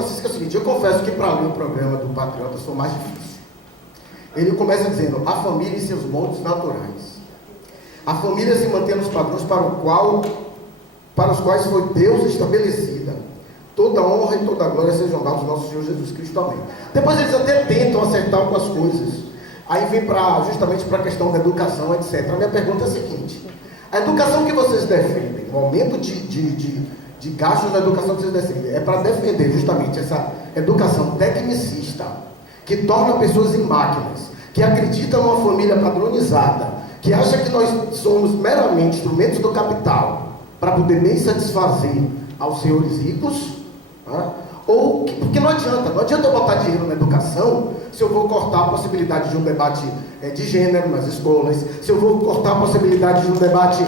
Francisco é o seguinte: eu confesso que para ler o programa do Patriotas foi mais difícil. Ele começa dizendo: a família e seus moldes naturais. A família se mantém nos padrões para os quais foi Deus estabelecida. Toda honra e toda glória sejam dados ao nosso Senhor Jesus Cristo. Amém. Depois eles até tentam acertar algumas coisas. Aí vem justamente para a questão da educação, etc. A minha pergunta é a seguinte: a educação que vocês defendem, o aumento de gastos na educação que vocês defendem, é para defender justamente essa educação tecnicista, que torna pessoas em máquinas, que acredita numa família padronizada, que acha que nós somos meramente instrumentos do capital para poder bem satisfazer aos senhores ricos, né? Porque não adianta eu botar dinheiro na educação se eu vou cortar a possibilidade de um debate de gênero nas escolas, se eu vou cortar a possibilidade de um debate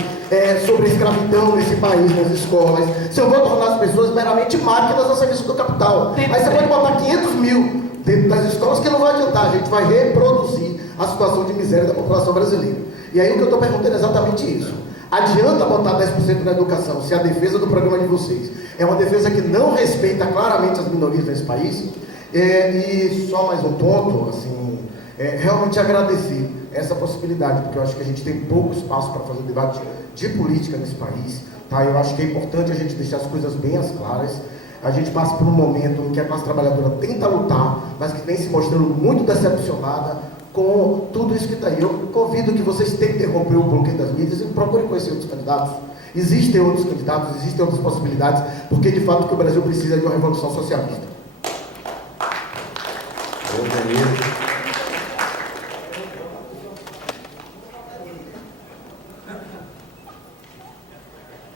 sobre a escravidão nesse país nas escolas, se eu vou tornar as pessoas meramente máquinas ao serviço do capital. Aí você pode botar 500 mil dentro das escolas que não vai adiantar, a gente vai reproduzir a situação de miséria da população brasileira. E aí o que eu estou perguntando é exatamente isso. Adianta botar 10% na educação se a defesa do programa de vocês é uma defesa que não respeita claramente as minorias desse país? E só mais um ponto, assim, realmente agradecer essa possibilidade, porque eu acho que a gente tem pouco espaço para fazer debate de política nesse país, tá? Eu acho que é importante a gente deixar as coisas bem as claras. A gente passa por um momento em que a classe trabalhadora tenta lutar, mas que vem se mostrando muito decepcionada com tudo isso que está aí. Eu convido que vocês tentem romper o bloqueio das mídias e procurem conhecer outros candidatos. Existem outros candidatos, existem outras possibilidades, porque de fato o que o Brasil precisa é de uma revolução socialista.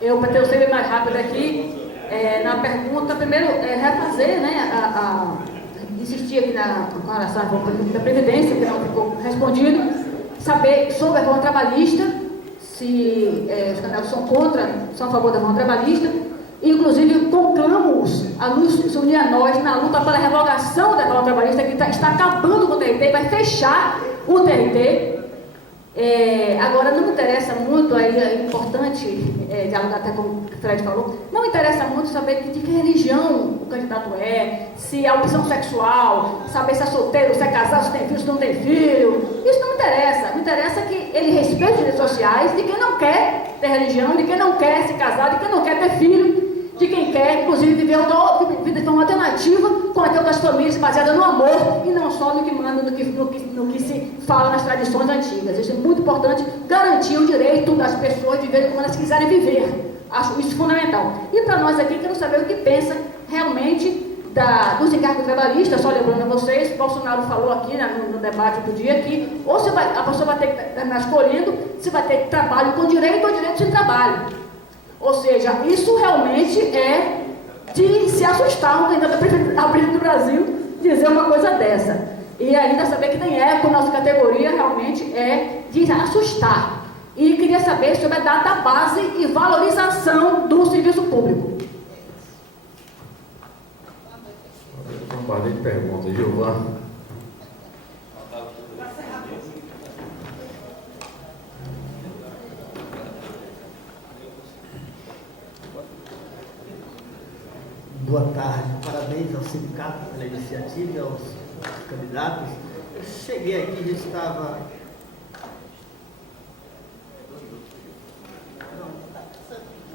Eu, para ter o ser mais rápido aqui, na pergunta, primeiro, refazer, né, insistir aqui com relação à reforma da Previdência, que não ficou respondido, saber sobre a reforma trabalhista, se os candidatos são a favor da reforma trabalhista, inclusive conclamos a se unir a nós na luta pela revogação da reforma trabalhista, que está acabando com o TRT, vai fechar o TRT. Agora, não interessa muito, aí é importante dialogar até como o Fred falou, não interessa muito saber de que religião o candidato se é opção sexual, saber se é solteiro, se é casado, se tem filho, se não tem filho. Isso não interessa. Me interessa que ele respeite os direitos sociais de quem não quer ter religião, de quem não quer se casar, de quem não quer ter filho, de quem quer, inclusive, viver uma vida de forma alternativa com a das famílias baseada no amor e não só no que manda, no que se fala nas tradições antigas. Isso é muito importante, garantir o direito das pessoas de viverem como elas quiserem viver. Acho isso fundamental. E para nós aqui, quero saber o que pensa realmente dos encargos trabalhistas. Só lembrando a vocês, Bolsonaro falou aqui no debate do dia que ou a pessoa vai ter que terminar escolhendo se vai ter trabalho com direito ou direito sem trabalho. Ou seja, isso realmente é de se assustar um candidato a presidente do Brasil dizer uma coisa dessa. E ainda saber que tem eco na nossa categoria realmente é de assustar. E queria saber sobre a data base e valorização do serviço público. Uma de perguntas, Giovana. Boa tarde, parabéns ao sindicato pela iniciativa e aos candidatos. Eu cheguei aqui e já estava...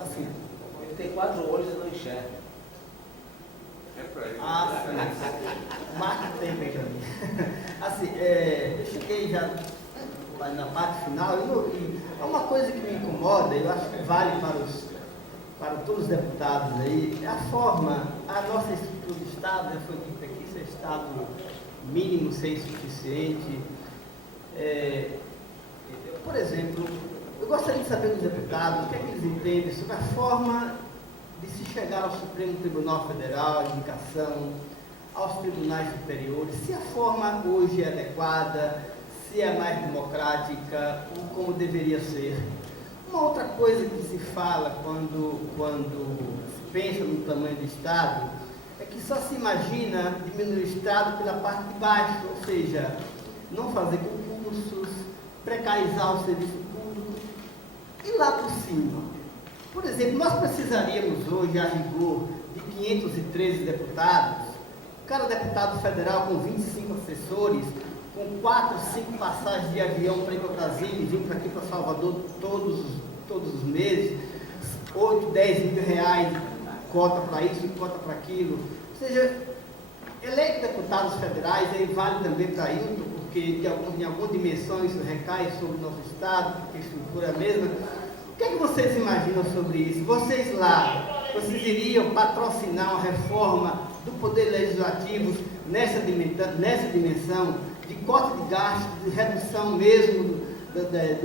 Assim, ele tem 4 olhos e não enxerga. Marca o tempo aí para mim. Assim, eu cheguei já na parte final e é uma coisa que me incomoda, eu acho que vale para todos os deputados aí, a forma, a nossa estrutura do Estado, já foi dito aqui, se é Estado mínimo, ser insuficiente. Por exemplo, eu gostaria de saber dos deputados o que é que eles entendem sobre a forma de se chegar ao Supremo Tribunal Federal, à indicação, aos tribunais superiores, se a forma hoje é adequada, se é mais democrática, ou como deveria ser. Uma outra coisa que se fala quando se pensa no tamanho do Estado é que só se imagina diminuir o Estado pela parte de baixo, ou seja, não fazer concursos, precarizar o serviço público. E lá por cima? Por exemplo, nós precisaríamos hoje, a rigor, de 513 deputados Cada deputado federal com 25 assessores, com 4, 5 passagens de avião para ir para Brasília e vir para aqui para Salvador todos os meses, 8, 10 mil reais, cota para isso, cota para aquilo. Ou seja, eleito deputados federais, aí vale também para Ailton, porque em alguma dimensão isso recai sobre o nosso Estado, porque a estrutura é a mesma. O que é que vocês imaginam sobre isso? Vocês iriam patrocinar uma reforma do Poder Legislativo nessa dimensão, de corte de gastos, de redução mesmo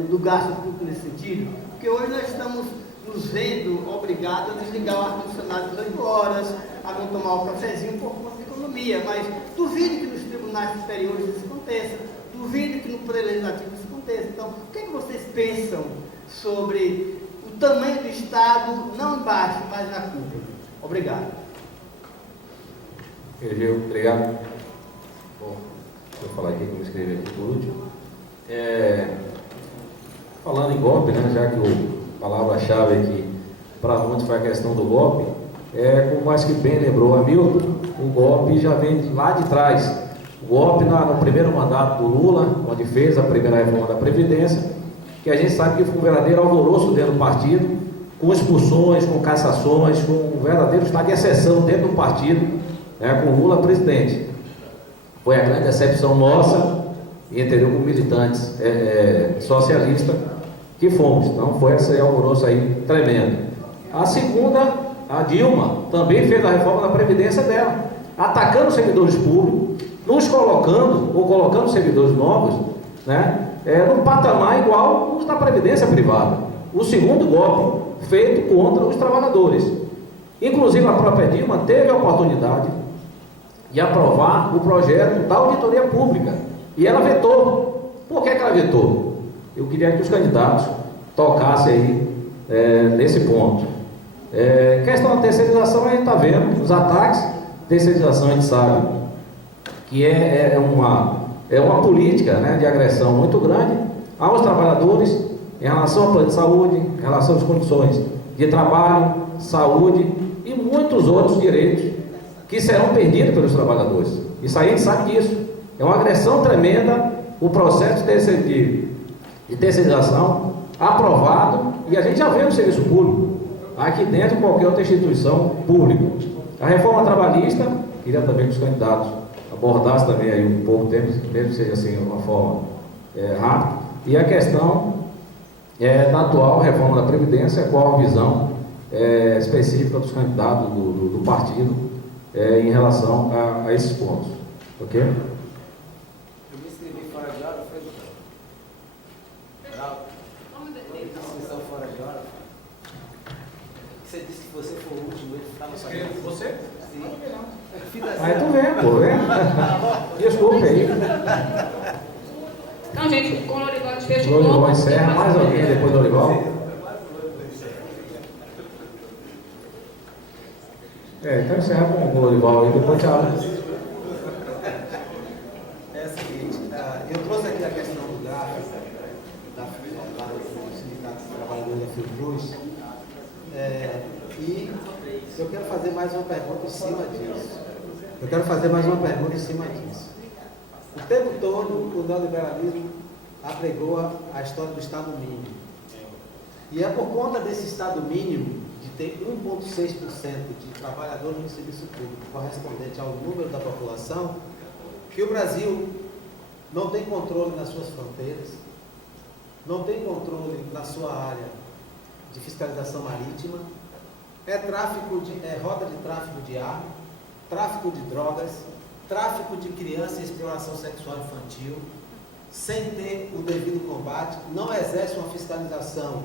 do gasto público nesse sentido? Porque hoje nós estamos nos vendo obrigados a desligar o ar-condicionado às 8 horas, a não tomar o cafezinho por conta de economia, mas duvido que nos tribunais superiores isso aconteça, duvido que no Poder Legislativo isso aconteça. Então, o que é que vocês pensam sobre o tamanho do Estado, não embaixo, mas na curva? Obrigado. Obrigado. Bom, deixa eu falar aqui, como escrevi aqui por último. Falando em golpe, né, já que a palavra-chave aqui para muitos foi a questão do golpe, como mais que bem lembrou Hamilton, o golpe já vem lá de trás. O golpe no primeiro mandato do Lula, onde fez a primeira reforma da Previdência, que a gente sabe que foi um verdadeiro alvoroço dentro do partido, com expulsões, com cassações, com um verdadeiro estado de exceção dentro do partido, né, com Lula presidente. Foi a grande decepção nossa, entendeu, como militantes socialistas que fomos. Então foi esse alvoroço aí tremendo. A segunda, a Dilma, também fez a reforma da Previdência dela, atacando os servidores públicos, nos colocando, ou colocando servidores novos, né, num patamar igual os da Previdência privada. O segundo golpe feito contra os trabalhadores. Inclusive a própria Dilma teve a oportunidade de aprovar o projeto da auditoria pública. E ela vetou. Por que ela vetou? Eu queria que os candidatos tocassem aí nesse ponto. Questão da terceirização, a gente está vendo os ataques. Terceirização, a gente sabe que é uma política, né, de agressão muito grande aos trabalhadores em relação ao plano de saúde, em relação às condições de trabalho, saúde e muitos outros direitos que serão perdidos pelos trabalhadores. Isso aí a gente sabe disso. É uma agressão tremenda o processo de terceirização aprovado, e a gente já vê no serviço público, aqui dentro de qualquer outra instituição pública. A reforma trabalhista, queria também que os candidatos abordassem também aí um pouco tempo, mesmo que seja assim uma forma rápida, e a questão da atual reforma da Previdência, qual a visão específica dos candidatos do partido em relação a esses pontos. Ok? Eu me inscrevi fora de hora, foi? Inscrição fora de hora. Você disse que você foi o último, ele ficava fazendo. Você? Sim. Aí tu vem, pô, vem. Desculpe aí. Então, gente, com o Lorival a gente fez O Lorival encerra, mais alguém depois do Lorival? Então encerra com o Lorival aí, depois te abre. É o seguinte, eu trouxe aqui a questão do gráfico do Sindicato dos Trabalhadores da Fiocruz, e eu quero fazer mais uma pergunta em cima disso. O tempo todo o neoliberalismo apregou a história do Estado mínimo. E é por conta desse Estado mínimo, de ter 1,6% de trabalhadores no serviço público correspondente ao número da população, que o Brasil não tem controle nas suas fronteiras, não tem controle na sua área de fiscalização marítima, roda de tráfico de arma, tráfico de drogas, tráfico de criança e exploração sexual infantil, sem ter o devido combate, não exerce uma fiscalização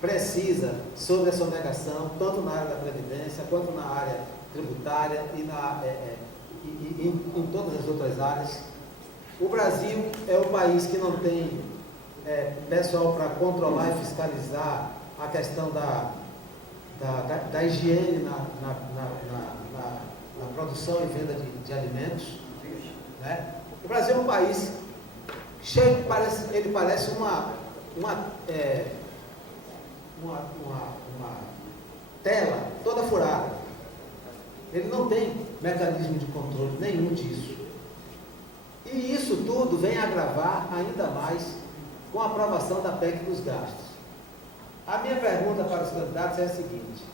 precisa sobre a sonegação, tanto na área da Previdência, quanto na área tributária e em todas as outras áreas. O Brasil é o país que não tem pessoal para controlar e fiscalizar a questão da higiene na produção e venda de alimentos, né? O Brasil é um país cheio, ele parece uma tela toda furada. Ele não tem mecanismo de controle nenhum disso. E isso tudo vem agravar ainda mais com a aprovação da PEC dos gastos. A minha pergunta para os candidatos é a seguinte: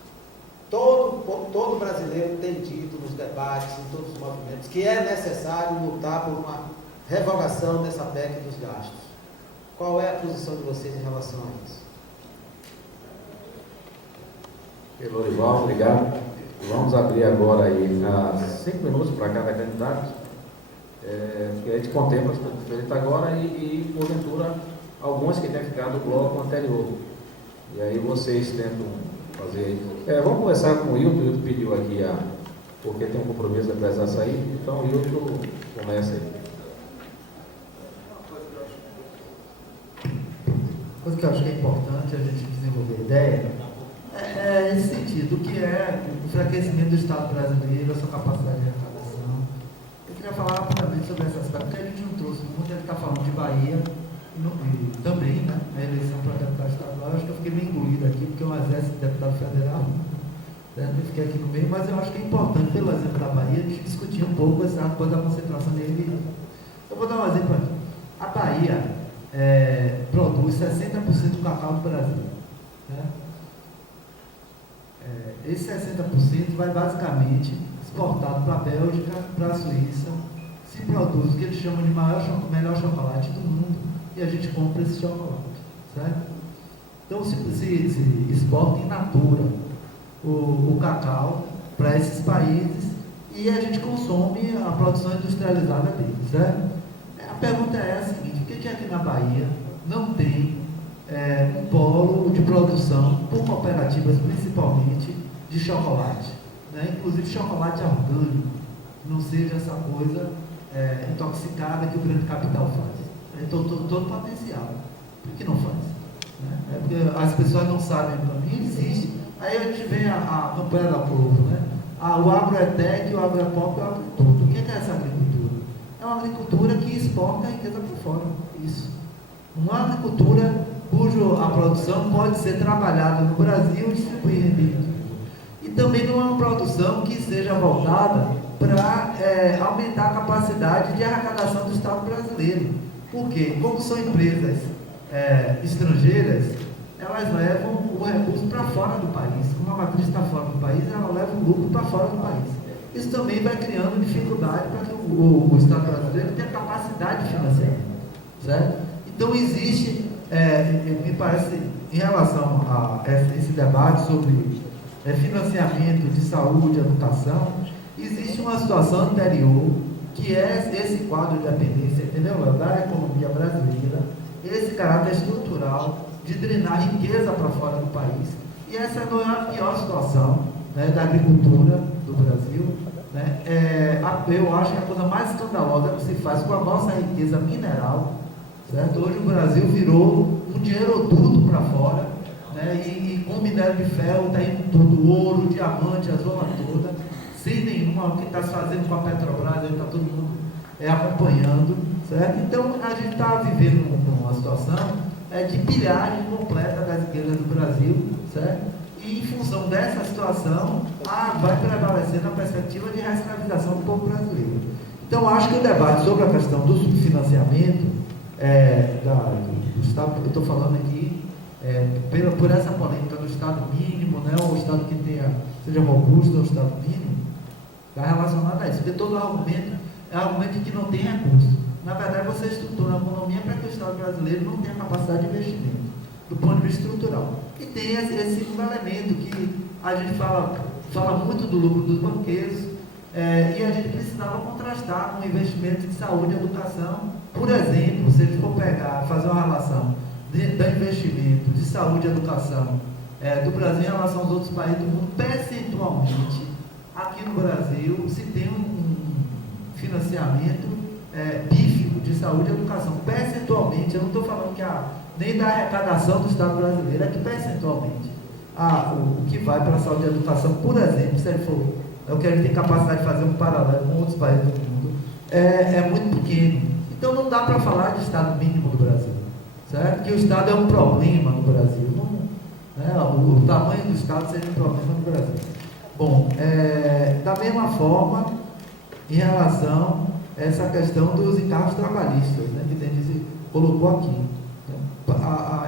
todo brasileiro tem dito nos debates, em todos os movimentos, que é necessário lutar por uma revogação dessa PEC dos gastos. Qual é a posição de vocês em relação a isso? Lorival, obrigado. Vamos abrir agora aí 5 minutos para cada candidato, que a gente contempla as coisas diferentes agora e, porventura, algumas que têm ficado do bloco anterior. E aí vocês tentam fazer aí. Vamos começar com o Hilton. O Hilton pediu aqui, porque tem um compromisso de precisar sair, então o Hilton começa aí. Coisa que eu acho que é importante a gente desenvolver ideia é esse sentido, que é o enfraquecimento do Estado brasileiro, a sua capacidade de arrecadação. Eu queria falar rapidamente sobre essa aspecto, porque a gente não trouxe muito, ele está falando de Bahia, e também, né, a eleição para deputado estadual. Eu acho que eu fiquei meio engolido aqui, porque eu exerço deputado federal, né, eu fiquei aqui no meio, mas eu acho que é importante, pelo exemplo da Bahia, a gente discutir um pouco essa coisa da concentração dele. Eu vou dar um exemplo aqui. A Bahia produz 60% do cacau do Brasil, né? Esse 60% vai basicamente exportado para a Bélgica, para a Suíça, se produz o que eles chamam de melhor chocolate do mundo, e a gente compra esse chocolate, certo? Então se exporta in natura o cacau para esses países e a gente consome a produção industrializada deles, certo? A pergunta é a seguinte: por que aqui na Bahia não tem um polo de produção por cooperativas, principalmente de chocolate, né? Inclusive chocolate orgânico, não seja essa coisa intoxicada que o grande capital faz. Todo potencial. Por que não faz? Né? É porque as pessoas não sabem o caminho, existe. Aí a gente vê a campanha da Globo, né? O agro é tech, o agro é pop, o agro é tudo. O que é essa agricultura? É uma agricultura que exporta a riqueza para fora. Isso. Uma agricultura cuja produção pode ser trabalhada no Brasil e distribuir rendimento. E também não é uma produção que seja voltada para aumentar a capacidade de arrecadação do Estado brasileiro. Por quê? Como são empresas estrangeiras, elas levam o recurso para fora do país. Como a matriz está fora do país, ela leva o lucro para fora do país. Isso também vai criando dificuldade para que o Estado brasileiro tenha capacidade de financiamento, certo? Então existe, me parece, em relação a esse debate sobre financiamento de saúde e educação, existe uma situação anterior, que é esse quadro de dependência, entendeu, da economia brasileira, esse caráter estrutural de drenar riqueza para fora do país. E essa não é a pior situação, né, da agricultura do Brasil. Né? Eu acho que a coisa mais escandalosa que se faz com a nossa riqueza mineral, certo? Hoje o Brasil virou um dinheiroduto para fora, né? E com minério de ferro está indo tudo, ouro, diamante, a zona toda, sem nenhuma, o que está se fazendo com a Petrobras, está todo mundo acompanhando, certo? Então a gente está vivendo uma situação de pilhagem completa das riquezas do Brasil, certo? E em função dessa situação, vai prevalecer na perspectiva de reescravização do povo brasileiro. Então acho que o debate sobre a questão do subfinanciamento do Estado, eu estou falando aqui por essa polêmica do Estado mínimo, né, o Estado que seja robusto, o Estado mínimo, está relacionado a isso, porque todo argumento é argumento de que não tem recurso. Na verdade, você estrutura a economia para que o Estado brasileiro não tenha capacidade de investimento, do ponto de vista estrutural. E tem esse segundo elemento, que a gente fala muito do lucro dos banqueiros, e a gente precisava contrastar com investimento de saúde e educação. Por exemplo, se a gente for fazer uma relação do investimento de saúde e educação do Brasil em relação aos outros países do mundo, percentualmente, aqui no Brasil se tem um financiamento pífio de saúde e educação. Percentualmente, eu não estou falando nem da arrecadação do Estado brasileiro, é que percentualmente o que vai para a saúde e educação, por exemplo, se ele for, é o que a gente tem capacidade de fazer um paralelo com outros países do mundo, é muito pequeno. Então não dá para falar de Estado mínimo do Brasil, certo? Que o Estado é um problema no Brasil. Não, né? O tamanho do Estado seria um problema no Brasil. Bom, da mesma forma, em relação a essa questão dos encargos trabalhistas, né, que Denise colocou aqui.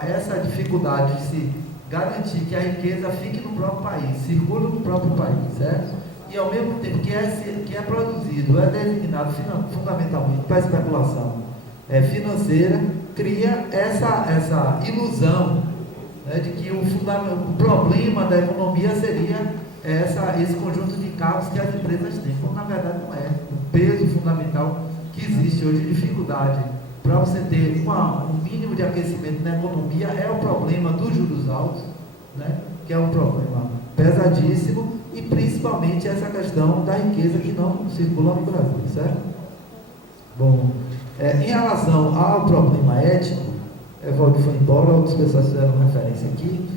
Essa dificuldade de se garantir que a riqueza fique no próprio país, circule no próprio país, certo? E ao mesmo tempo que é produzido, é designado fundamentalmente para a especulação financeira, cria essa ilusão, né, de que o problema da economia seria esse conjunto de encargos que as empresas têm, quando na verdade não é. O peso fundamental que existe hoje, a dificuldade para você ter um mínimo de aquecimento na economia é o problema dos juros altos, né, que é um problema pesadíssimo, e principalmente essa questão da riqueza que não circula no Brasil, certo? Bom, em relação ao problema ético, Valdir foi embora, outras pessoas fizeram referência aqui,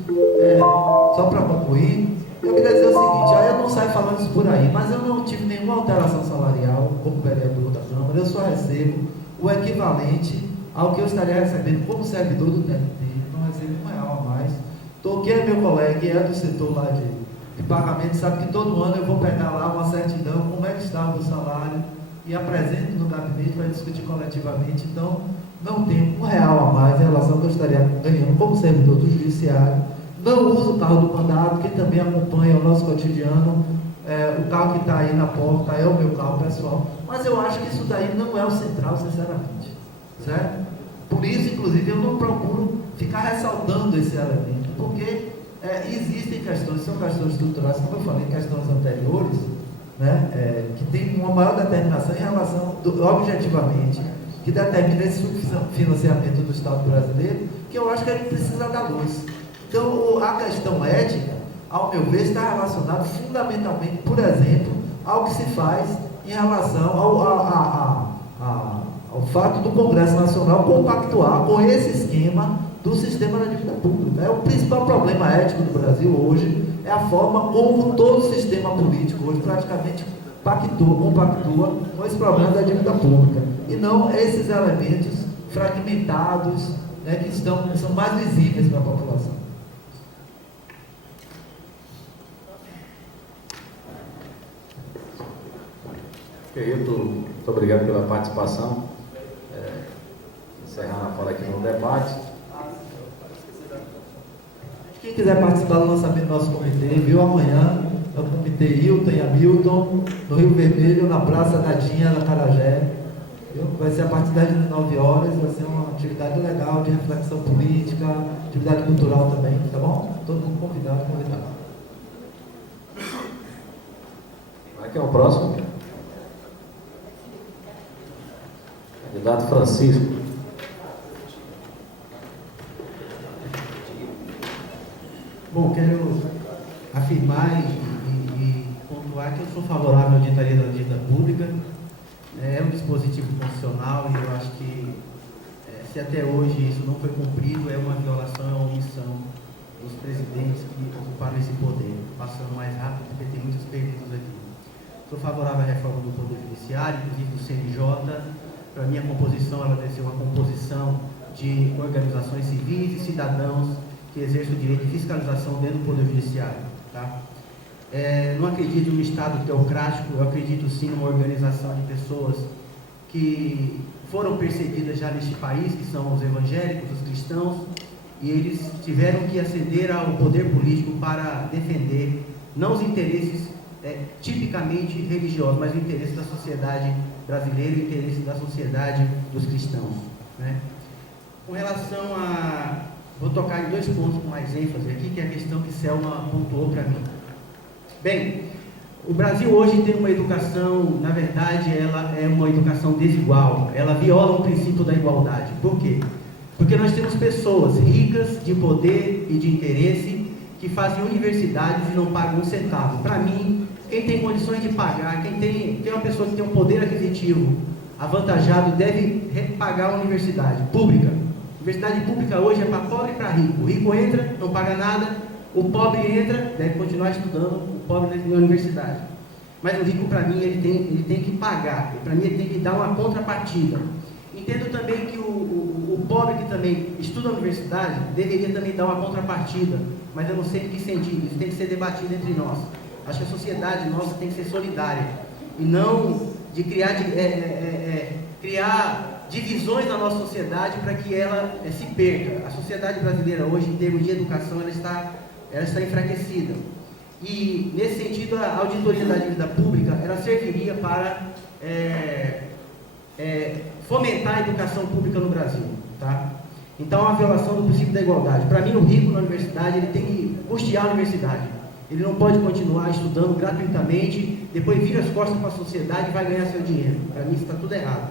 só para concluir, eu queria dizer o seguinte, eu não saio falando isso por aí, mas eu não tive nenhuma alteração salarial como vereador da Câmara, eu só recebo o equivalente ao que eu estaria recebendo como servidor do TNT, não recebo R$1 a mais. Quem é meu colega, que é do setor lá de pagamento, sabe que todo ano eu vou pegar lá uma certidão, como é que está o meu salário, e apresento no gabinete para discutir coletivamente. Então, não tenho R$1 a mais em relação ao que eu estaria ganhando como servidor do judiciário. Não uso o carro do mandato, que também acompanha o nosso cotidiano. O carro que está aí na porta é o meu carro pessoal. Mas eu acho que isso daí não é o central, sinceramente. Certo? Por isso, inclusive, eu não procuro ficar ressaltando esse elemento, porque existem questões, são questões estruturais, como eu falei em questões anteriores, né, que tem uma maior determinação em relação, objetivamente, que determina esse financiamento do Estado brasileiro, que eu acho que ele precisa dar luz. Então, a questão ética, ao meu ver, está relacionada fundamentalmente, por exemplo, ao que se faz em relação ao fato do Congresso Nacional compactuar com esse esquema do sistema da dívida pública. O principal problema ético do Brasil hoje é a forma como todo o sistema político hoje praticamente compactua com esse problema da dívida pública, e não esses elementos fragmentados, né, que são mais visíveis para a população. Muito obrigado pela participação. Encerrando a fala aqui no debate. Quem quiser participar do lançamento do nosso comitê, viu amanhã, é o comitê Hilton e Hamilton, no Rio Vermelho, na Praça Nadinha, na Carajé. Vai ser a partir das 19 horas, vai ser uma atividade legal de reflexão política, atividade cultural também, tá bom? Todo mundo convidado. Aqui é o próximo. Candidato Francisco. Bom, quero afirmar e pontuar que eu sou favorável à auditoria da dívida pública. É um dispositivo constitucional e eu acho que se até hoje isso não foi cumprido, é uma violação, é uma omissão dos presidentes que ocuparam esse poder, passando mais rápido, porque tem muitos perdidos aqui. Sou favorável à reforma do Poder Judiciário, inclusive do CNJ. Para mim, a composição, ela deve ser uma composição de organizações civis e cidadãos que exercem o direito de fiscalização dentro do Poder Judiciário. Tá? Não acredito em um Estado teocrático, eu acredito sim numa organização de pessoas que foram perseguidas já neste país, que são os evangélicos, os cristãos, e eles tiveram que ascender ao poder político para defender, não os interesses tipicamente religiosos, mas o interesse da sociedade brasileira, o interesse da sociedade dos cristãos. Né? Com relação a... Vou tocar em dois pontos com mais ênfase aqui, que é a questão que Selma pontuou para mim. Bem, o Brasil hoje tem uma educação, na verdade, ela é uma educação desigual, ela viola o princípio da igualdade. Por quê? Porque nós temos pessoas ricas de poder e de interesse que fazem universidades e não pagam um centavo. Para mim, quem tem condições de pagar, quem é uma pessoa que tem um poder aquisitivo avantajado, deve pagar a universidade pública. Universidade pública hoje é para pobre e para rico. O rico entra, não paga nada, o pobre entra, deve continuar estudando, o pobre na universidade. Mas o rico, para mim, ele tem que pagar, para mim ele tem que dar uma contrapartida. Entendo também que o pobre que também estuda na universidade deveria também dar uma contrapartida, mas eu não sei em que sentido, isso tem que ser debatido entre nós. Acho que a sociedade nossa tem que ser solidária e não de criar, criar divisões na nossa sociedade para que ela se perca. A sociedade brasileira hoje, em termos de educação, ela está enfraquecida. E, nesse sentido, a auditoria da dívida pública, ela serviria para fomentar a educação pública no Brasil. Tá? Então, a violação do princípio da igualdade. Para mim, o rico na universidade, ele tem que custear a universidade. Ele não pode continuar estudando gratuitamente, depois vira as costas para a sociedade e vai ganhar seu dinheiro. Para mim, isso está tudo errado.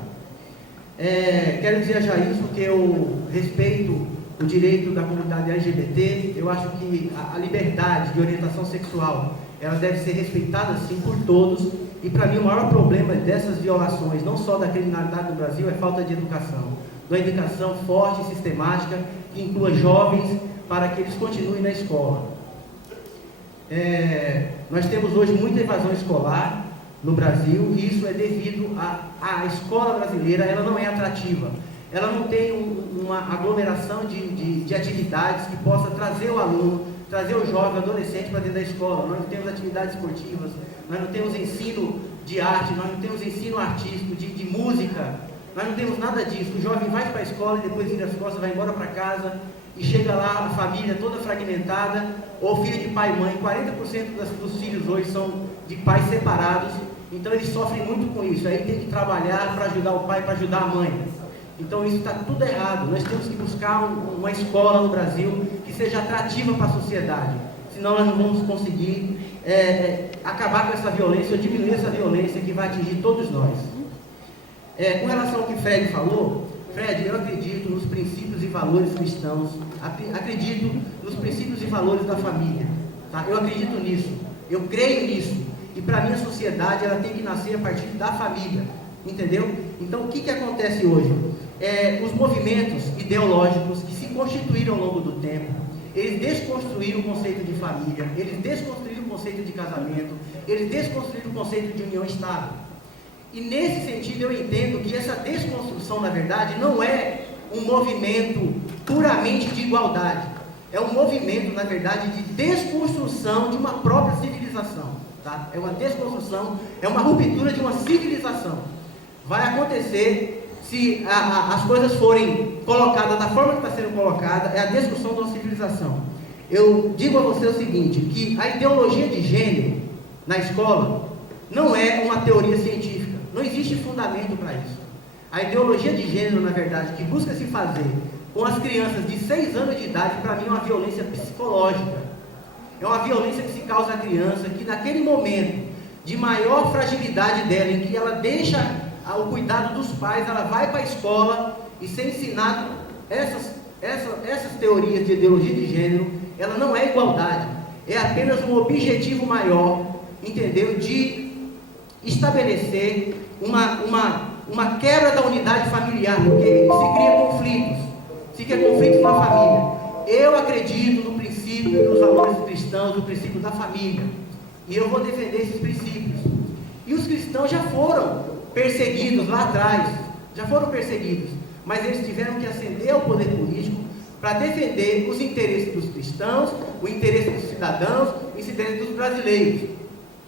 Quero dizer já isso, que eu respeito o direito da comunidade LGBT. Eu acho que a liberdade de orientação sexual, ela deve ser respeitada, sim, por todos. E, para mim, o maior problema dessas violações, não só da criminalidade no Brasil, é falta de educação. Uma educação forte e sistemática, que inclua jovens, para que eles continuem na escola. Nós temos hoje muita evasão escolar no Brasil, e isso é devido à escola brasileira. Ela não é atrativa, ela não tem uma aglomeração de atividades que possa trazer o aluno, trazer o jovem, o adolescente para dentro da escola. Nós não temos atividades esportivas, nós não temos ensino de arte, nós não temos ensino artístico, de música, nós não temos nada disso. O jovem vai para a escola e depois vira as costas, vai embora para casa, e chega lá a família toda fragmentada, ou filho de pai e mãe. 40% dos filhos hoje são de pais separados, então eles sofrem muito com isso. Aí tem que trabalhar para ajudar o pai, para ajudar a mãe. Então isso está tudo errado. Nós temos que buscar uma escola no Brasil que seja atrativa para a sociedade, senão nós não vamos conseguir acabar com essa violência, ou diminuir essa violência que vai atingir todos nós. Com relação ao que o Fred falou, Fred, eu acredito nos princípios e valores cristãos, acredito nos princípios e valores da família, tá? Eu acredito nisso, eu creio nisso, e para mim a sociedade, ela tem que nascer a partir da família, entendeu? Então, o que acontece hoje? Os movimentos ideológicos que se constituíram ao longo do tempo, eles desconstruíram o conceito de família, eles desconstruíram o conceito de casamento, eles desconstruíram o conceito de união estável. E nesse sentido eu entendo que essa desconstrução, na verdade, não é um movimento puramente de igualdade. É um movimento, na verdade, de desconstrução de uma própria civilização. Tá? É uma desconstrução, é uma ruptura de uma civilização. Vai acontecer se as coisas forem colocadas da forma que está sendo colocada, é a destruição de uma civilização. Eu digo a você o seguinte, que a ideologia de gênero na escola não é uma teoria científica. Não existe fundamento para isso. A ideologia de gênero, na verdade, que busca se fazer com as crianças de 6 anos de idade, para mim é uma violência psicológica. É uma violência que se causa à criança, que naquele momento de maior fragilidade dela, em que ela deixa o cuidado dos pais, ela vai para a escola e ser ensinado essas teorias de ideologia de gênero. Ela não é igualdade, é apenas um objetivo maior, entendeu? De estabelecer uma quebra da unidade familiar, porque se cria conflitos na família. Eu acredito no princípio e nos valores cristãos, no princípio da família, e eu vou defender esses princípios. E os cristãos já foram perseguidos lá atrás, mas eles tiveram que ascender ao poder político para defender os interesses dos cristãos, o interesse dos cidadãos, o interesse dos brasileiros.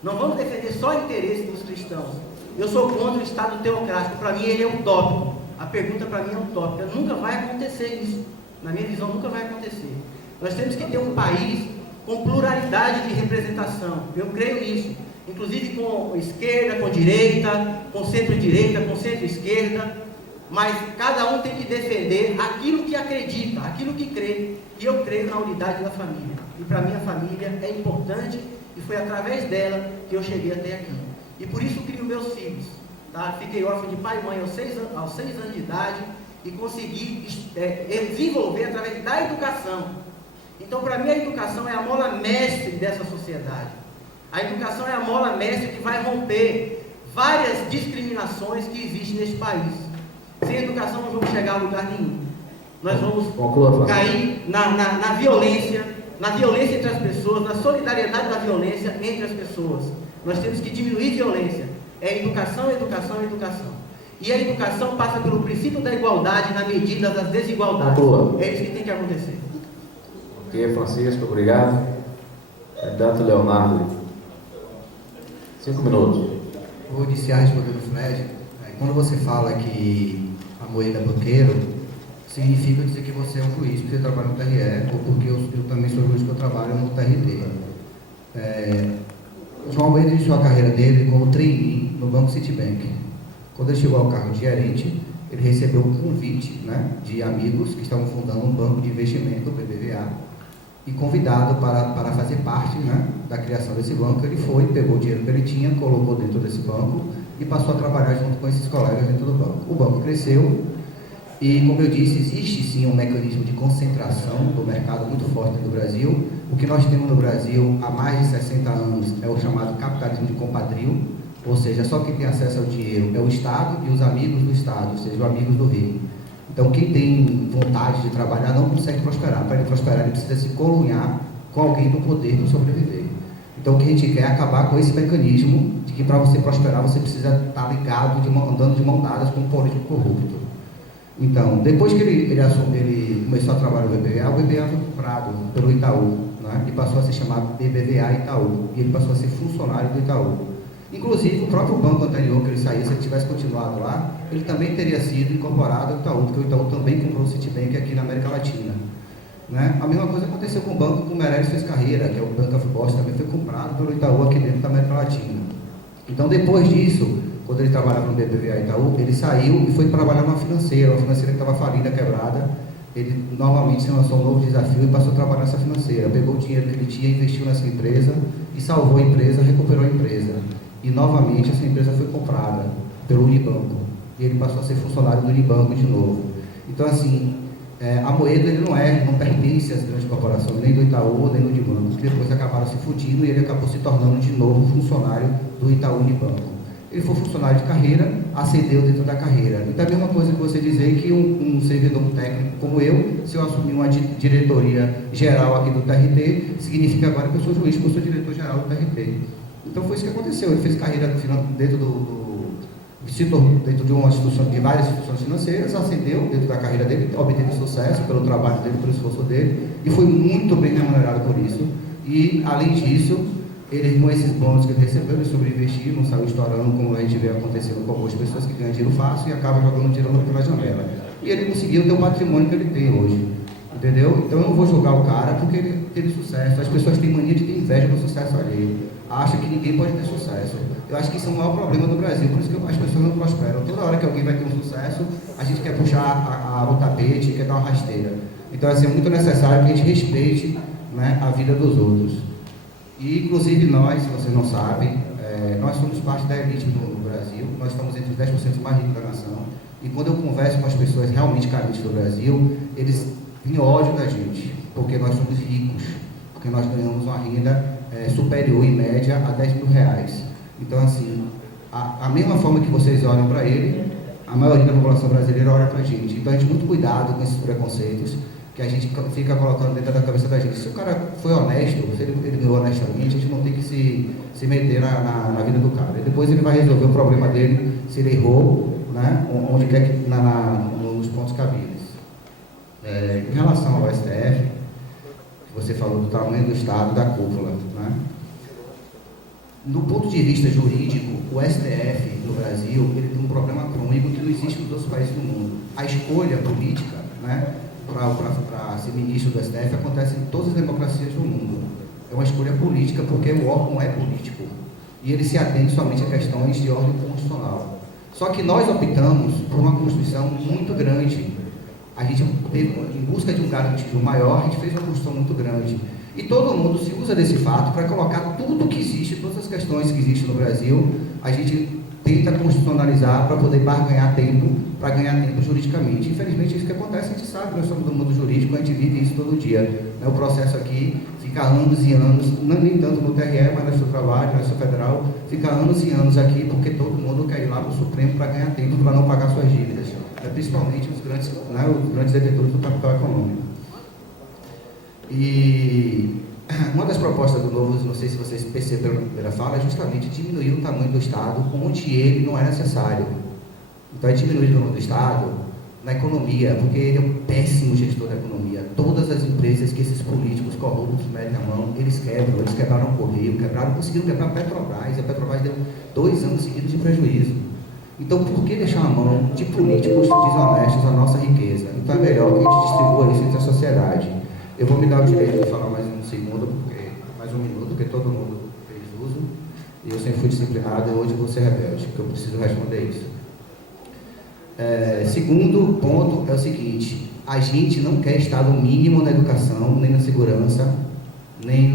Não vamos defender só o interesse dos cristãos. Eu sou contra o Estado teocrático. Para mim ele é utópico. A pergunta para mim é utópica. Nunca vai acontecer isso. Na minha visão nunca vai acontecer. Nós temos que ter um país com pluralidade de representação. Eu creio nisso. Inclusive com esquerda, com direita, com centro-direita, com centro-esquerda. Mas cada um tem que defender aquilo que acredita, aquilo que crê. E eu creio na unidade da família. E para mim a família é importante. E foi através dela que eu cheguei até aqui. E por isso crio meus filhos. Tá? Fiquei órfão de pai e mãe aos 6 anos de idade e consegui desenvolver através da educação. Então, para mim, a educação é a mola mestre dessa sociedade. A educação é a mola mestre que vai romper várias discriminações que existem neste país. Sem educação não vamos chegar a lugar nenhum. Nós vamos cair na violência, entre as pessoas, na solidariedade da violência entre as pessoas. Nós temos que diminuir violência. É educação, educação, educação. E a educação passa pelo princípio da igualdade na medida das desigualdades. É isso que tem que acontecer. Ok, Francisco, obrigado. Candidato Leonardo. 5 minutos. Vou iniciar respondendo o Fred. Quando você fala que a Moeda é banqueiro, significa dizer que você é um juiz, porque você trabalha no TRE, ou porque eu também sou juiz que eu trabalho no TRT. João Moeda iniciou a carreira dele como trainee no Banco Citibank. Quando ele chegou ao cargo de gerente, ele recebeu um convite, né, de amigos que estavam fundando um banco de investimento, o BBVA, e convidado para fazer parte, né, da criação desse banco. Ele foi, pegou o dinheiro que ele tinha, colocou dentro desse banco e passou a trabalhar junto com esses colegas dentro do banco. O banco cresceu e, como eu disse, existe sim um mecanismo de concentração do mercado muito forte no Brasil. O que nós temos no Brasil há mais de 60 anos é o chamado capitalismo de compadrio, ou seja, só quem tem acesso ao dinheiro é o Estado e os amigos do Estado, ou seja, os amigos do rei. Então, quem tem vontade de trabalhar não consegue prosperar. Para ele prosperar, ele precisa se colunhar com alguém do poder para sobreviver. Então, o que a gente quer é acabar com esse mecanismo de que para você prosperar, você precisa estar ligado, andando de mão dadas com um político corrupto. Então, depois que ele começou a trabalhar no BBVA, o BBVA foi comprado pelo Itaú, né? E passou a ser chamado BBVA Itaú. E ele passou a ser funcionário do Itaú. Inclusive, o próprio banco anterior que ele saía, se ele tivesse continuado lá, ele também teria sido incorporado ao Itaú, porque o Itaú também comprou o Citibank aqui na América Latina. Né? A mesma coisa aconteceu com o banco que o Meirelles fez carreira, que é o Bank of Boston, também foi comprado pelo Itaú aqui dentro da América Latina. Então, depois disso, quando ele trabalhava no BBVA Itaú, ele saiu e foi trabalhar numa financeira que estava falida, quebrada. Ele novamente se lançou um novo desafio e passou a trabalhar nessa financeira. Pegou o dinheiro que ele tinha, investiu nessa empresa e salvou a empresa, recuperou a empresa. E novamente essa empresa foi comprada pelo Unibanco. E ele passou a ser funcionário do Unibanco de novo. Então, assim, a Moeda ele não pertence às grandes corporações, nem do Itaú, nem do Unibanco, que depois acabaram se fundindo e ele acabou se tornando de novo funcionário do Itaú Unibanco. Ele foi funcionário de carreira, ascendeu dentro da carreira. Então, é a mesma coisa que você dizer que um servidor técnico como eu, se eu assumir uma diretoria geral aqui do TRT, significa agora que eu sou juiz, porque eu sou diretor-geral do TRT. Então, foi isso que aconteceu. Ele fez carreira dentro dentro de uma instituição, de várias instituições financeiras, ascendeu dentro da carreira dele, obteve sucesso pelo trabalho dele, pelo esforço dele, e foi muito bem remunerado por isso. E, além disso, ele, com esses bônus que ele recebeu, ele sobreinvestiu, não saiu estourando, como a gente vê acontecendo com algumas pessoas que ganham dinheiro fácil e acabam jogando dinheiro pela janela. E ele conseguiu ter o patrimônio que ele tem hoje. Entendeu? Então, eu não vou julgar o cara porque ele teve sucesso. As pessoas têm mania de ter inveja do sucesso alheio. Acham que ninguém pode ter sucesso. Eu acho que isso é o maior problema do Brasil, por isso que as pessoas não prosperam. Toda hora que alguém vai ter um sucesso, a gente quer puxar o tapete, quer dar uma rasteira. Então, assim, é muito necessário que a gente respeite, né, a vida dos outros. E, inclusive, nós, se vocês não sabem, nós somos parte da elite no Brasil, nós estamos entre os 10% mais ricos da nação. E quando eu converso com as pessoas realmente carentes do Brasil, eles têm ódio da gente, porque nós somos ricos, porque nós ganhamos uma renda superior, em média, a 10 mil reais. Então, assim, a mesma forma que vocês olham para ele, a maioria da população brasileira olha para a gente. Então, a gente muito cuidado com esses preconceitos que a gente fica colocando dentro da cabeça da gente. Se o cara foi honesto, se ele ganhou honestamente, a gente não tem que se meter na vida do cara. E depois ele vai resolver o problema dele, se ele errou, né, onde quer que, nos pontos cabíveis. Em relação ao STF, você falou do tamanho do Estado, da cúpula, né? No ponto de vista jurídico, o STF no Brasil, ele tem um problema crônico que não existe nos outros países do mundo. A escolha política, né, para ser ministro do STF acontece em todas as democracias do mundo. É uma escolha política porque o órgão é político e ele se atende somente a questões de ordem constitucional. Só que nós optamos por uma Constituição muito grande. A gente, em busca de um garantismo maior, a gente fez uma Constituição muito grande. E todo mundo se usa desse fato para colocar tudo que existe, todas as questões que existem no Brasil, a gente tenta constitucionalizar para poder ganhar tempo juridicamente. Infelizmente, isso que acontece, a gente sabe, nós somos do mundo jurídico, a gente vive isso todo dia. O processo aqui fica anos e anos, nem tanto no TRE, mas no seu trabalho, na sua federal, fica anos e anos aqui, porque todo mundo quer ir lá para o Supremo para ganhar tempo, para não pagar suas dívidas. Principalmente os grandes detentores do capital econômico. E uma das propostas do Novo, não sei se vocês perceberam na primeira fala, é justamente diminuir o tamanho do Estado onde ele não é necessário. Então, é diminuir o tamanho do Estado na economia, porque ele é um péssimo gestor da economia. Todas as empresas que esses políticos corruptos metem a mão, eles quebram. Eles quebraram o Correio, conseguiram quebrar a Petrobras. A Petrobras deu 2 anos seguidos de prejuízo. Então, por que deixar a mão de políticos desonestos a nossa riqueza? Então, é melhor que a gente distribua isso entre a sociedade. Eu vou me dar o direito de falar mais um segundo, mais um minuto, porque todo mundo fez uso. E eu sempre fui disciplinado, e hoje eu vou ser rebelde, porque eu preciso responder isso. Segundo ponto é o seguinte: a gente não quer estado mínimo na educação, nem na segurança, nem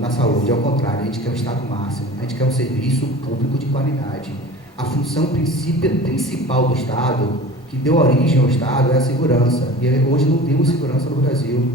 na saúde. Ao contrário, a gente quer um estado máximo, a gente quer um serviço público de qualidade. A função principal do Estado, que deu origem ao Estado, é a segurança. E hoje não temos segurança no Brasil,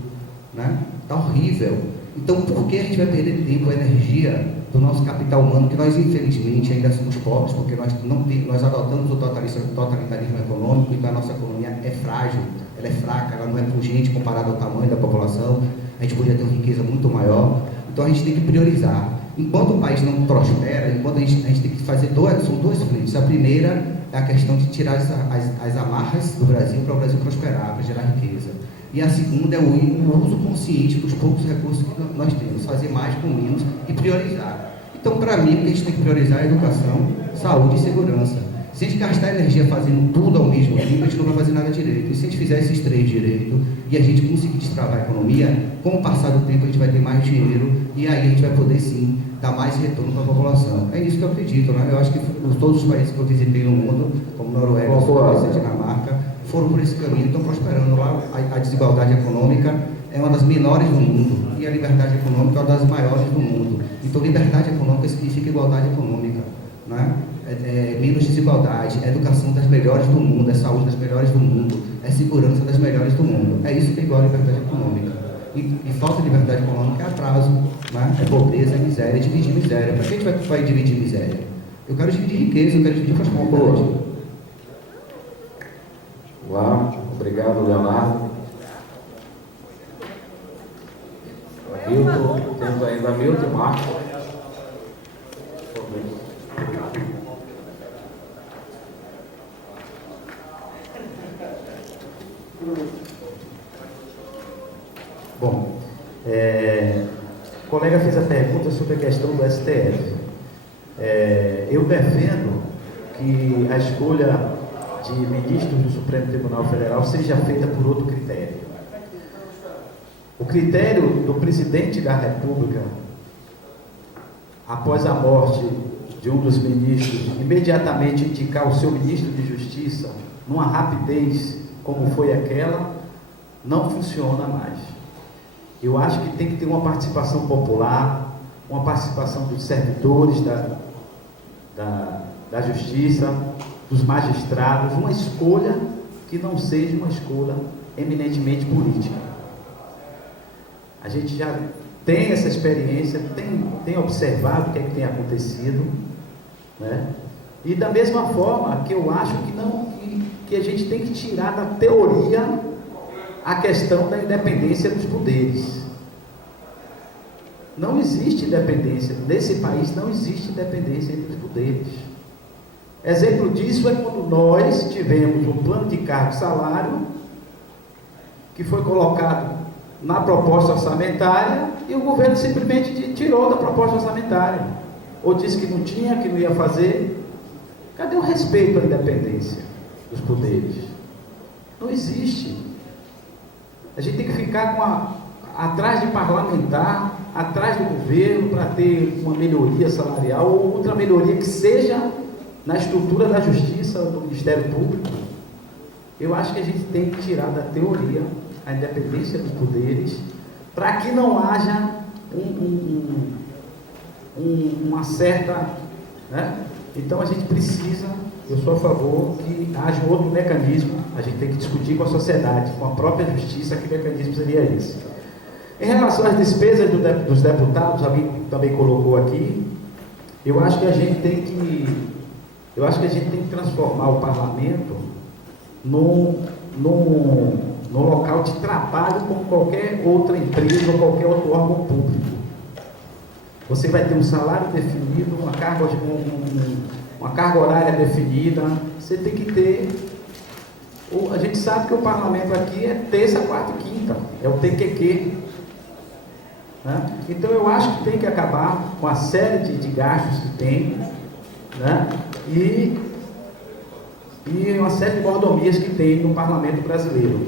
né? Está horrível. Então, por que a gente vai perder tempo e energia do nosso capital humano, que nós, infelizmente, ainda somos pobres, porque nós adotamos o totalitarismo econômico, então a nossa economia é frágil, ela é fraca, ela não é pungente comparada ao tamanho da população, a gente poderia ter uma riqueza muito maior. Então, a gente tem que priorizar. Enquanto o país não prospera, enquanto a gente tem que fazer são 2 frentes. A primeira é a questão de tirar as amarras do Brasil para o Brasil prosperar, para gerar riqueza. E a segunda é o uso consciente dos poucos recursos que nós temos, fazer mais com menos e priorizar. Então, para mim, o que a gente tem que priorizar é educação, saúde e segurança. Se a gente gastar energia fazendo tudo ao mesmo tempo, a gente não vai fazer nada direito. E se a gente fizer esses 3 direito e a gente conseguir destravar a economia, com o passar do tempo a gente vai ter mais dinheiro e aí a gente vai poder sim dar mais retorno para a população. É isso que eu acredito, né? Eu acho que todos os países que eu visitei no mundo, como Noruega, Suécia, Dinamarca, foram por esse caminho, estão prosperando. Lá a desigualdade econômica é uma das menores do mundo e a liberdade econômica é uma das maiores do mundo. Então, liberdade econômica significa igualdade econômica, né? Menos desigualdade, é educação das melhores do mundo, é saúde das melhores do mundo, é segurança das melhores do mundo. É isso que é igual a liberdade econômica. E falta de liberdade econômica é atraso, né? É pobreza, é miséria, é dividir miséria. Para que a gente vai dividir miséria? Eu quero dividir riqueza, eu quero dividir prosperidade. Lá, obrigado, Leonardo. Milton, temos ainda Milton e Marcos. Bom, o colega fez a pergunta sobre a questão do STF. Eu defendo que a escolha de ministros do Supremo Tribunal Federal seja feita por outro critério. O critério do presidente da República, após a morte de um dos ministros, imediatamente indicar o seu ministro de Justiça, numa rapidez como foi aquela, não funciona mais. Eu acho que tem que ter uma participação popular, uma participação dos servidores da Justiça, dos magistrados, uma escolha que não seja uma escolha eminentemente política. A gente já tem essa experiência, tem observado o que é que tem acontecido, né? E da mesma forma que eu acho que a gente tem que tirar da teoria a questão da independência dos poderes. Não existe independência, nesse país não existe independência entre os poderes. Exemplo disso é quando nós tivemos um plano de cargo e salário que foi colocado na proposta orçamentária e o governo simplesmente tirou da proposta orçamentária, ou disse que não tinha, que não ia fazer. Cadê o respeito à independência dos poderes? Não existe. A gente tem que ficar atrás de parlamentar, atrás do governo, para ter uma melhoria salarial ou outra melhoria que seja na estrutura da justiça, do Ministério Público. Eu acho que a gente tem que tirar da teoria a independência dos poderes, para que não haja uma certa, né? Então a gente precisa, eu sou a favor que haja um outro mecanismo. A gente tem que discutir com a sociedade, com a própria justiça, que mecanismo seria esse. Em relação às despesas dos deputados, alguém também colocou aqui, eu acho que a gente tem que transformar o parlamento num local de trabalho como qualquer outra empresa ou qualquer outro órgão público. Você vai ter um salário definido, uma carga horária definida. Você tem que ter A gente sabe que o parlamento aqui é terça, quarta e quinta, é o TQQ. Né? Então eu acho que tem que acabar com a série de gastos que tem, né? E uma série de mordomias que tem no parlamento brasileiro.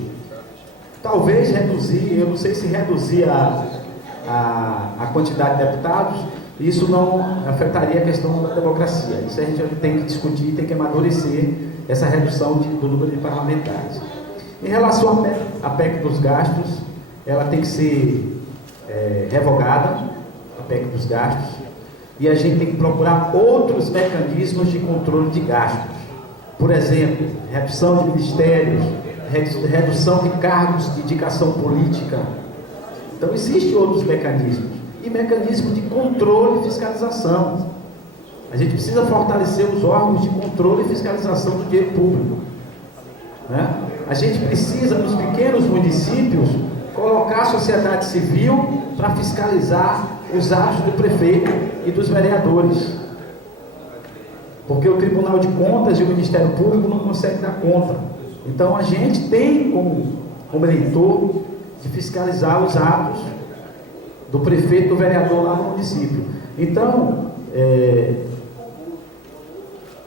Talvez reduzir, eu não sei se reduzir a quantidade de deputados, isso não afetaria a questão da democracia. Isso a gente tem que discutir, tem que amadurecer essa redução do número de parlamentares. Em relação à PEC dos gastos, ela tem que ser revogada, a PEC dos gastos, e a gente tem que procurar outros mecanismos de controle de gastos. Por exemplo, redução de ministérios, redução de cargos de indicação política. Então, existem outros mecanismos. E mecanismos de controle e fiscalização. A gente precisa fortalecer os órgãos de controle e fiscalização do dinheiro público. Né? A gente precisa, nos pequenos municípios, colocar a sociedade civil para fiscalizar os atos do prefeito e dos vereadores. Porque o Tribunal de Contas e o Ministério Público não conseguem dar conta. Então a gente tem como eleitor de fiscalizar os atos do prefeito e do vereador lá no município. Então,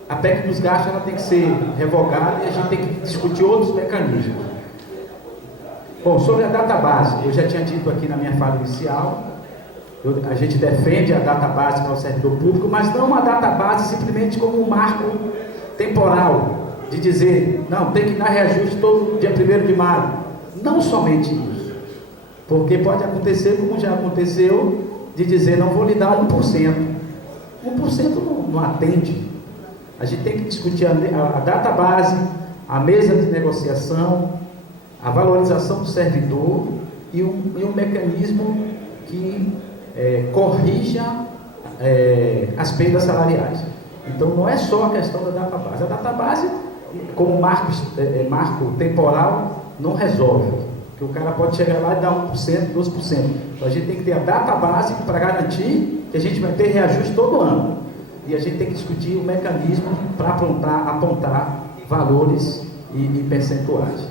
a PEC dos gastos ela tem que ser revogada e a gente tem que discutir outros mecanismos. Bom, sobre a database, eu já tinha dito aqui na minha fala inicial, a gente defende a database para o servidor público, mas não uma database simplesmente como um marco temporal, de dizer, não, tem que dar reajuste todo dia 1º de maio. Não somente isso, porque pode acontecer, como já aconteceu, de dizer, não vou lhe dar 1%. 1% não atende. A gente tem que discutir a database, a mesa de negociação, a valorização do servidor e um mecanismo que corrija as perdas salariais. Então não é só a questão da database. A database, como marco temporal, não resolve. Porque o cara pode chegar lá e dar 1%, 2%. Então a gente tem que ter a database para garantir que a gente vai ter reajuste todo ano. E a gente tem que discutir o mecanismo para apontar valores e percentuais.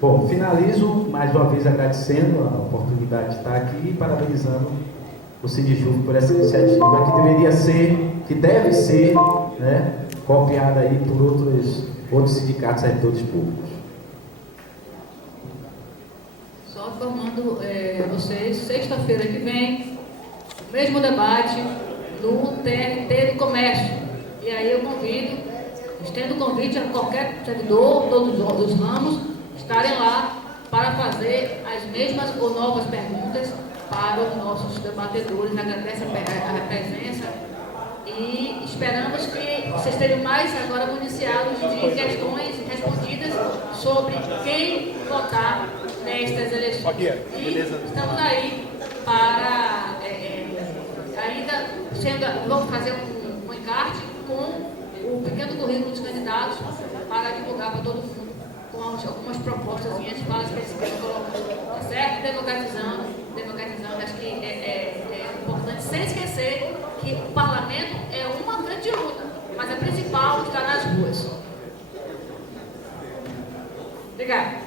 Bom, finalizo mais uma vez agradecendo a oportunidade de estar aqui e parabenizando o Sindijuv por essa iniciativa que deveria ser, que deve ser, né, copiada aí por outros sindicatos servidores públicos. Só informando vocês, sexta-feira que vem, mesmo debate no TRT do Comércio. E aí eu estendo o convite a qualquer servidor, todos os ramos, estarem lá para fazer as mesmas ou novas perguntas para os nossos debatedores. Agradeço a presença e esperamos que vocês estejam mais agora municiados de questões respondidas sobre quem votar nestas eleições. E estamos aí para vamos fazer um encarte com o pequeno currículo dos candidatos para divulgar para todo mundo com algumas propostas, falas que eles querem colocar, tá certo? Democratizando, acho que é importante, sem esquecer que o parlamento é uma grande luta, mas a principal está nas ruas. Obrigada.